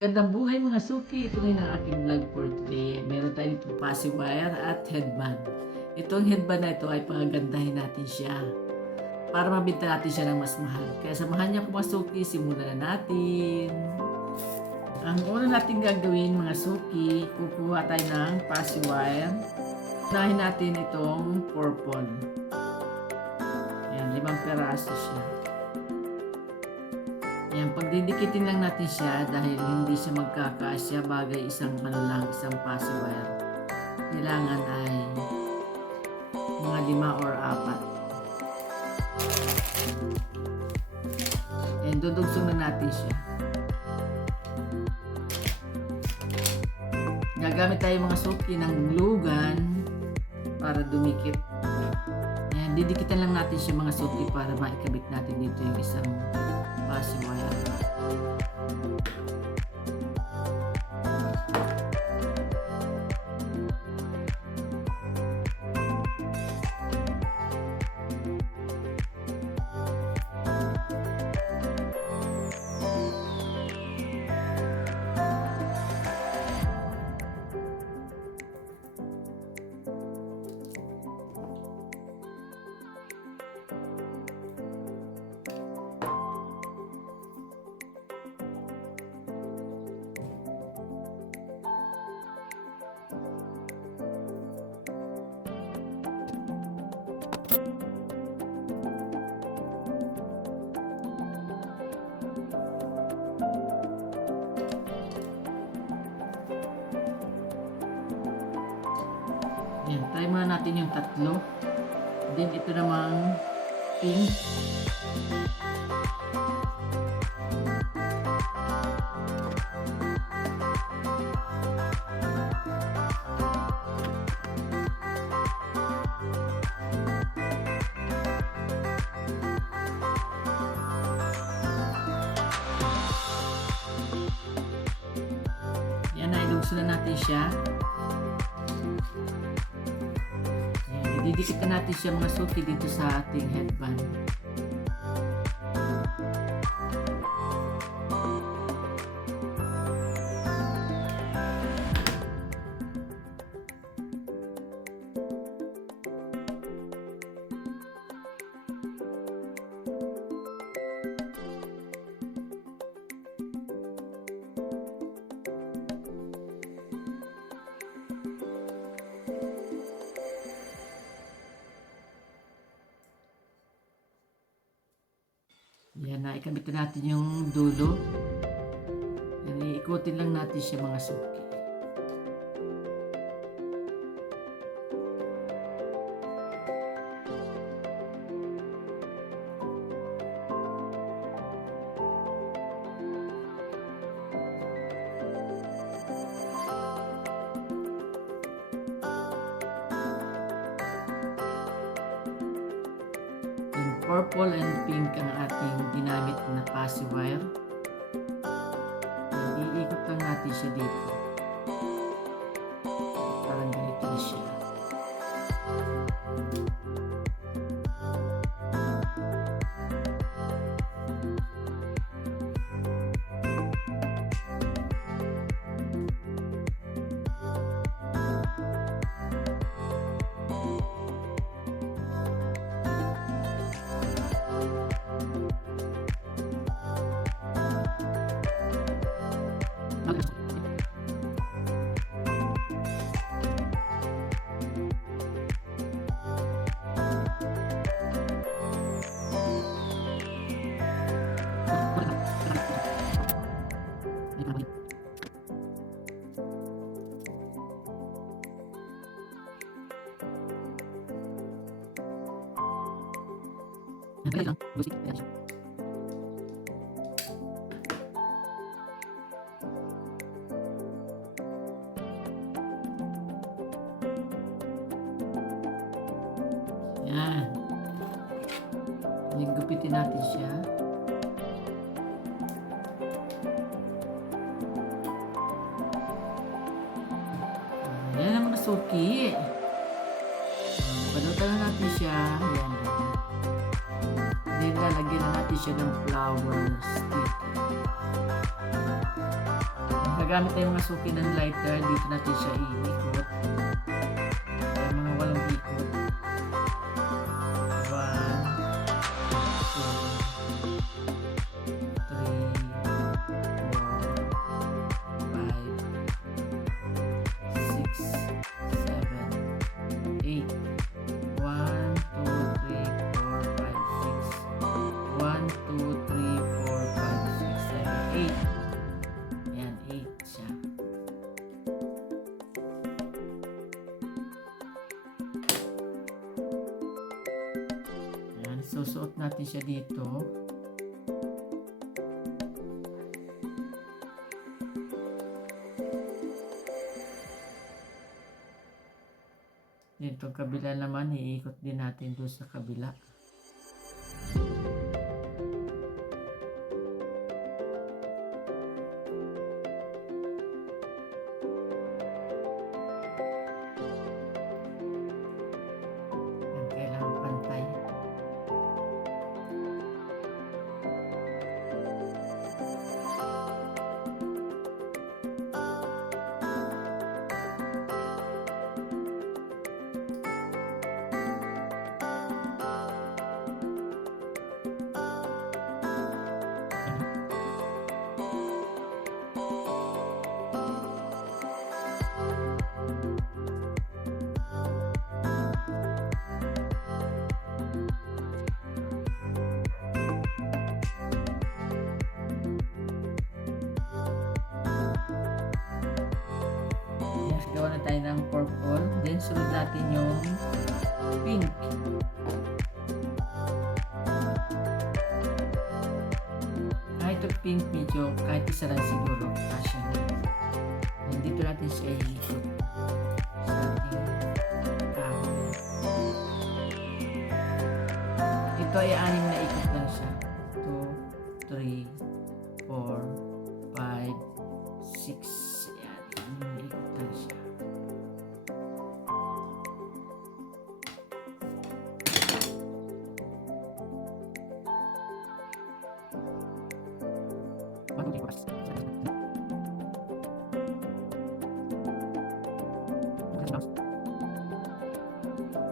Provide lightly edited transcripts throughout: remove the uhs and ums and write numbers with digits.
Gandang buhay mga suki! Ito ngayon ang aking vlog for today. Meron tayo dito pacifier at headband. Itong headband na ito ay pagandahin natin siya para mabenta natin siya ng mas mahal. Kaya samahan niyo ako mga suki, simulan na natin. Ang una natin gagawin mga suki, kukuha tayo ng pacifier. Unahin natin itong purple. Ayan, 5 peraso siya. Yan, pagdidikitin lang natin siya dahil hindi siya magkakasya bagay isang isang pacifier. Kailangan ay mga 5 or 4. Yan, dudugsong na natin siya. Gagamit tayo mga suki ng glue gun para dumikit. Yan, didikitan lang natin siya mga suki para maikabit natin dito yung isang pacifier. Yan, try muna natin yung 3. Then ito namang pink. Yan, nailugso na natin siya. Didikit na natin siya mga suki dito sa ating headband. Yan, naikabit na natin yung dulo. Yan, iikutin lang natin siya mga suki. Purple and pink ang ating ginamit na pacifier. Iikot lang natin siya dito. Parang ganito na siya. Yan. Gupitin natin siya. Yan ang mga suki. Panutan na natin siya. Yan. Then, lalagyan na natin siya ng flowers dito. Gagamit tayo mga suki ng lighter, dito natin siya iikot. Kaya mga 8 ikot. 1, susuot natin siya dito. Dito kabila naman, iikot din natin doon sa kabila. Kailangan pantay. Gawa na tayo ng purple. Then, sunod natin yung pink. Kahit yung pink medyo, kahit isa lang siguro, kasya na. Then, dito natin siya iikot sa ating kahoy. Ito ay 6 na ikot lang siya. 2, 3, 4, 5, 6. Ayan, 6 na ikot lang siya.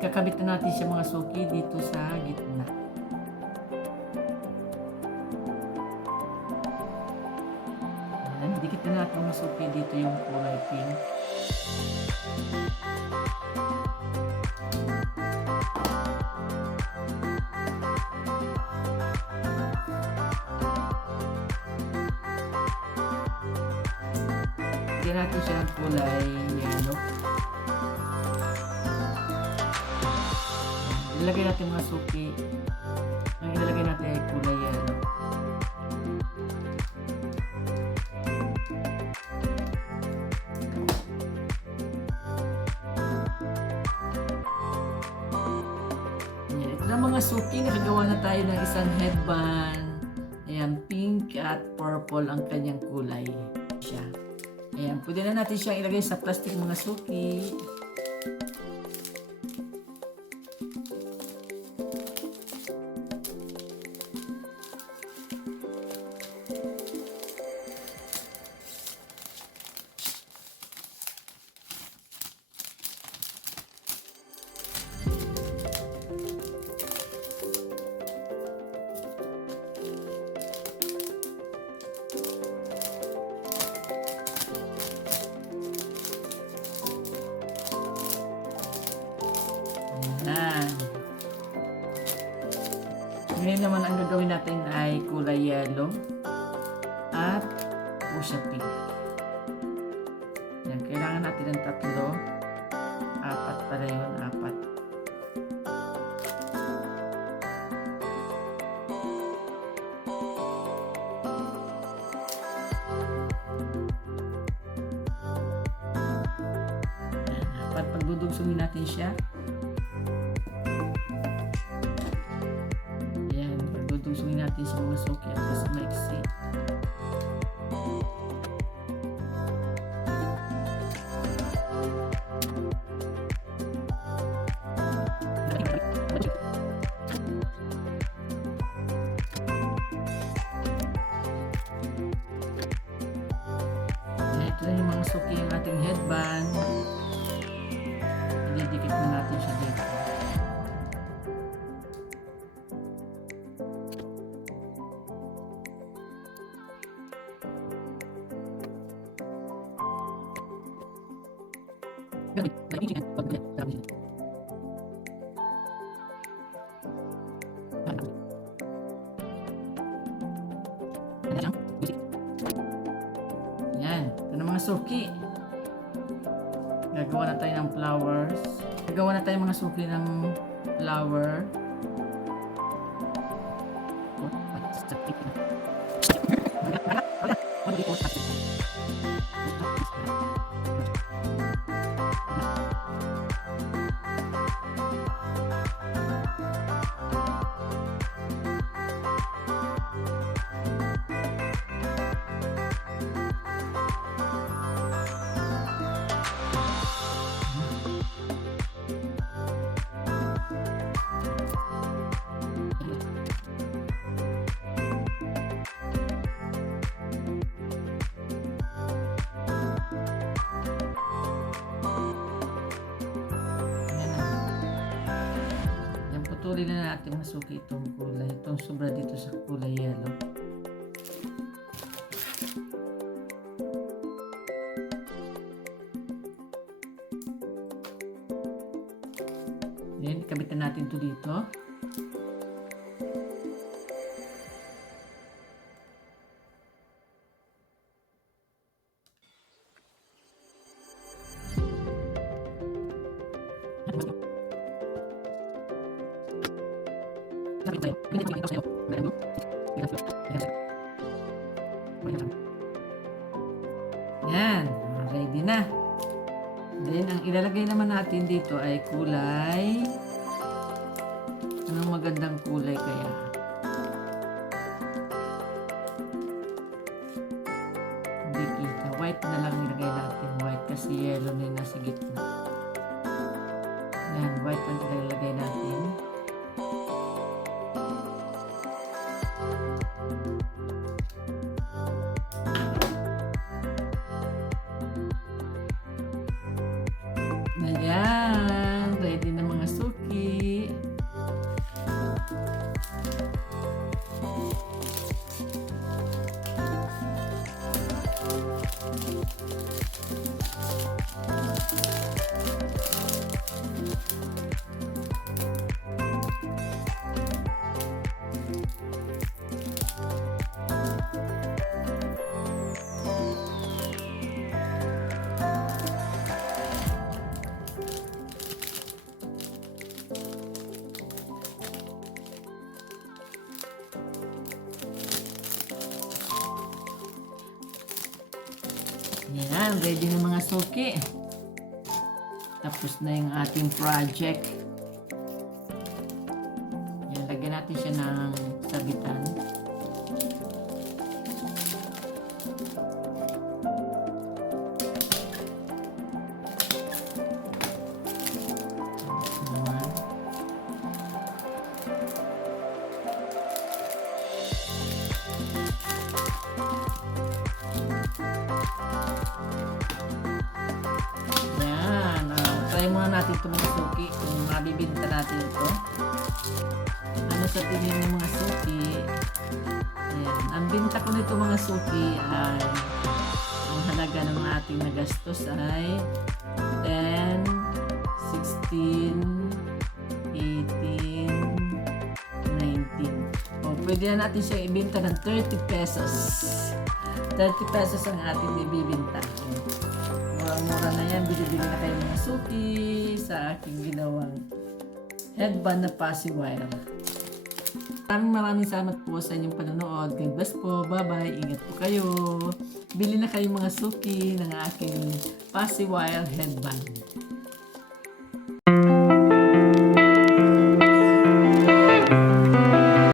Ikakabit na natin siya mga suki dito sa gitna. Ayan, dikit na natin mga suki dito yung kulay pink. Lagyan natin siya ng kulay yellow. Ilagay natin mga suki. Ang ilalagay natin ay kulay yellow. Ayan, ito na mga suki. Nakagawa na tayo ng isang headband. Ayan, pink at purple ang kanyang kulay. Siya. Ayan, pwede na natin siyang ilagay sa plastic mga suki. Ayan. Ngayon naman ang gagawin natin ay kulay yellow at fuchsia pink. Ayan, kailangan natin ng 3, 4 pala yun, 4. Ayan, pagdudugsungin natin siya. Tutusungin natin sa mga suki at sa maiksi. suki ang ating headband. Ididikit na natin siya dito. Yan, ito na mga suki. Gagawa na tayo ng flowers. Gagawa na tayo mga suki ng flower. Putulin na natin mga suki itong kulay. Itong sobra dito sa kulay yellow. Yan, ikabitan natin ito dito. Yan, ready na. Then, ang ilalagay naman natin dito ay kulay. Anong magandang kulay kaya? Hindi kita. White na lang ilagay natin. White kasi yellow na yung nasa gitna. Yan, white ang ilalagay natin. Ayan, ready na mga suki. Yan, ready na mga suki. Tapos na yung ating project. Yan, lagyan natin siya ng sabitan. Try muna natin ito mga suki kung mabibinta natin ito. Ano sa tingin ng mga suki? Ayan. Ang binta ko nito mga suki ay ang halaga ng ating nagastos ay 10, 16, 18, 19. O, pwede na natin siya ibinta ng 30 pesos. 30 pesos ang ating ibibinta. Mura-mura na yan. Bili-bili na kayo mga suki sa aking ginawang headband na Passy wire. Maraming salamat po sa inyong panonood. God bless po. Bye-bye. Ingat po kayo. Bili na kayo mga suki ng aking Passy wire headband.